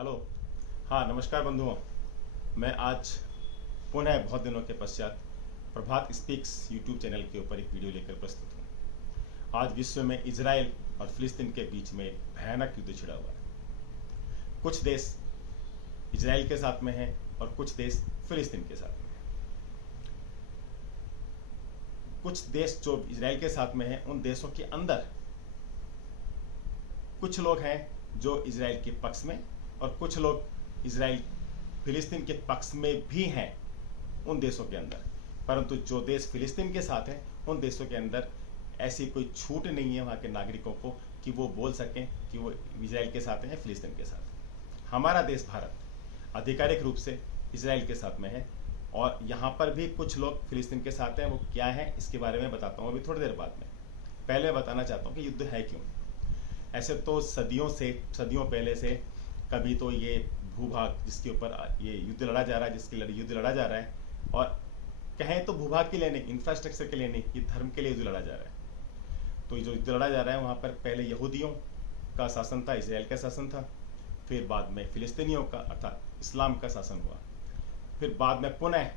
Hello. हाँ, नमस्कार बंधुओं। मैं आज पुनः बहुत दिनों के पश्चात प्रभात स्पीक्स यूट्यूब चैनल के ऊपर एक वीडियो लेकर प्रस्तुत हूँ। आज विश्व में इजराइल और फिलिस्तीन के बीच में एक भयानक युद्ध छिड़ा हुआ है। कुछ देश इजराइल के साथ में हैं और कुछ देश फिलिस्तीन के साथ में हैं। कुछ देश जो इजराइल के साथ में हैं, उन देशों के अंदर कुछ लोग हैं जो इजराइल के पक्ष में और कुछ लोग इजराइल फिलिस्तीन के पक्ष में भी हैं उन देशों के अंदर। परंतु जो देश फिलिस्तीन के साथ हैं उन देशों के अंदर ऐसी कोई छूट नहीं है वहाँ के नागरिकों को कि वो बोल सकें कि वो इजराइल के साथ हैं या फिलिस्तीन के साथ। हमारा देश भारत आधिकारिक रूप से इजराइल के साथ में है और यहाँ पर भी कुछ लोग फिलिस्तीन के साथ हैं। वो क्या है इसके बारे में बताता हूँ अभी थोड़ी देर बाद में। पहले बताना चाहता हूँ कि युद्ध है क्यों। ऐसे तो सदियों पहले से कभी तो ये भूभाग जिसके ऊपर ये युद्ध लड़ा जा रहा है, जिसके युद्ध लड़ा जा रहा है, और कहें तो भूभाग के लिए नहीं, इंफ्रास्ट्रक्चर के लिए नहीं, ये धर्म के लिए युद्ध लड़ा जा रहा है। तो ये जो युद्ध लड़ा जा रहा है वहाँ पर पहले यहूदियों का शासन था, इजराइल का शासन था। फिर बाद में फिलिस्तीनियों का अर्थात इस्लाम का शासन हुआ। फिर बाद में पुनः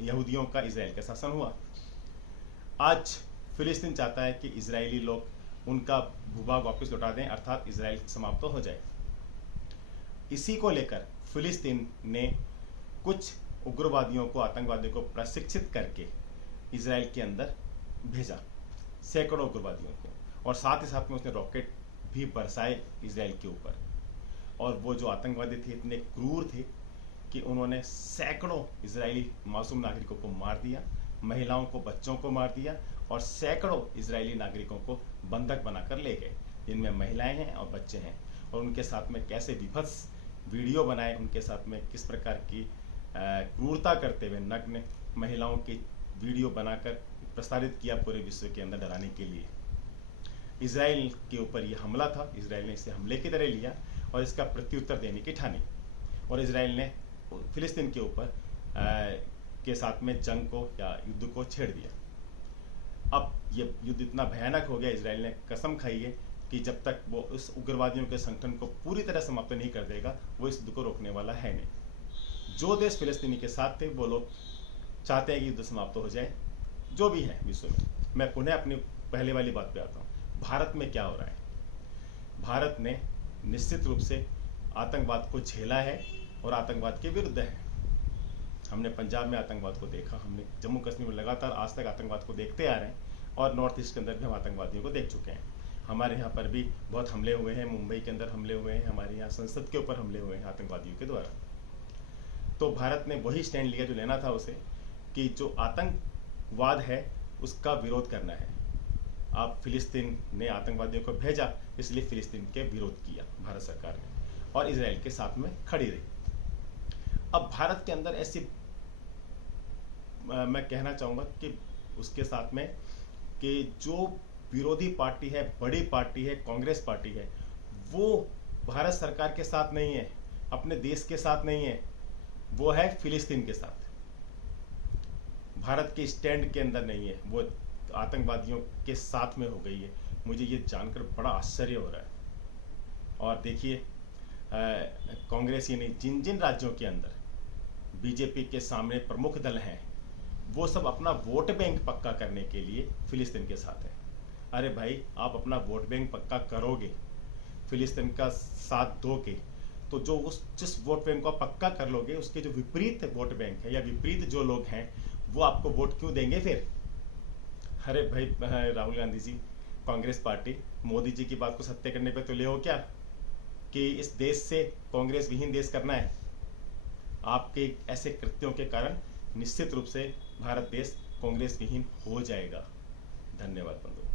यहूदियों का इजराइल का शासन हुआ। आज फिलिस्तीन चाहता है कि इजरायली लोग उनका भूभाग वापस लौटा दें, अर्थात इजराइल समाप्त हो जाए। इसी को लेकर फिलिस्तीन ने कुछ उग्रवादियों को, आतंकवादियों को प्रशिक्षित करके इजराइल के अंदर भेजा, सैकड़ों उग्रवादियों को, और साथ ही साथ में उसने रॉकेट भी बरसाए इजराइल के ऊपर। और वो जो आतंकवादी थे इतने क्रूर थे कि उन्होंने सैकड़ों इजरायली मासूम नागरिकों को मार दिया, महिलाओं को, बच्चों को मार दिया, और सैकड़ों इजरायली नागरिकों को बंधक बनाकर ले गए, जिनमें महिलाएं हैं और बच्चे हैं। और उनके साथ में कैसे विभत्स वीडियो बनाए, उनके साथ में किस प्रकार की क्रूरता करते हुए नग्न महिलाओं की वीडियो बनाकर प्रसारित किया पूरे विश्व के अंदर डराने के लिए। इजराइल के ऊपर यह हमला था। इजराइल ने इसे हमले की तरह लिया और इसका प्रत्युत्तर देने की ठानी, और इजराइल ने फिलिस्तीन के ऊपर के साथ में जंग को या युद्ध को छेड़ दिया। अब ये युद्ध इतना भयानक हो गया, इजराइल ने कसम खाई है कि जब तक वो उस उग्रवादियों के संगठन को पूरी तरह समाप्त नहीं कर देगा वो इस युद्ध को रोकने वाला है नहीं। जो देश फिलिस्तीनी के साथ थे वो लोग चाहते हैं कि युद्ध समाप्त हो जाए, जो भी है विश्व में। मैं पुनः अपनी पहले वाली बात पे आता हूँ। भारत में क्या हो रहा है? भारत ने निश्चित रूप से आतंकवाद को झेला है और आतंकवाद के विरुद्ध है। हमने पंजाब में आतंकवाद को देखा, हमने जम्मू कश्मीर में लगातार आज तक आतंकवाद को देखते आ रहे हैं, और नॉर्थ ईस्ट के अंदर भी हम आतंकवादियों को देख चुके हैं। हमारे यहाँ पर भी बहुत हमले हुए हैं, मुंबई के अंदर हमले हुए हैं, हमारे यहाँ संसद के ऊपर हमले हुए हैं आतंकवादियों के द्वारा। तो भारत ने वही स्टैंड लिया जो लेना था उसे, कि जो आतंकवाद है उसका विरोध करना है। आप फिलिस्तीन ने आतंकवादियों को भेजा, इसलिए फिलिस्तीन के विरोध किया भारत सरकार ने, और इजराइल के साथ में खड़ी रही। अब भारत के अंदर ऐसी मैं कहना चाहूँगा कि उसके साथ में कि जो विरोधी पार्टी है, बड़ी पार्टी है, कांग्रेस पार्टी है, वो भारत सरकार के साथ नहीं है, अपने देश के साथ नहीं है, वो है फिलिस्तीन के साथ। भारत के स्टैंड के अंदर नहीं है, वो आतंकवादियों के साथ में हो गई है। मुझे ये जानकर बड़ा आश्चर्य हो रहा है। और देखिए, कांग्रेस ही नहीं, जिन जिन राज्यों के अंदर बीजेपी के सामने प्रमुख दल हैं, वो सब अपना वोट बैंक पक्का करने के लिए फिलिस्तीन के साथ है। अरे भाई, आप अपना वोट बैंक पक्का करोगे, फिलिस्तीन का साथ दोगे, तो जो जिस वोट बैंक को पक्का कर लोगे उसके जो विपरीत वोट बैंक है या विपरीत जो लोग हैं वो आपको वोट क्यों देंगे फिर? अरे भाई, राहुल गांधी जी, कांग्रेस पार्टी मोदी जी की बात को सत्य करने पे तुले हो क्या कि इस देश से कांग्रेस विहीन देश करना है? आपके ऐसे कृत्यों के कारण निश्चित रूप से भारत देश कांग्रेस विहीन हो जाएगा। धन्यवाद बंधु।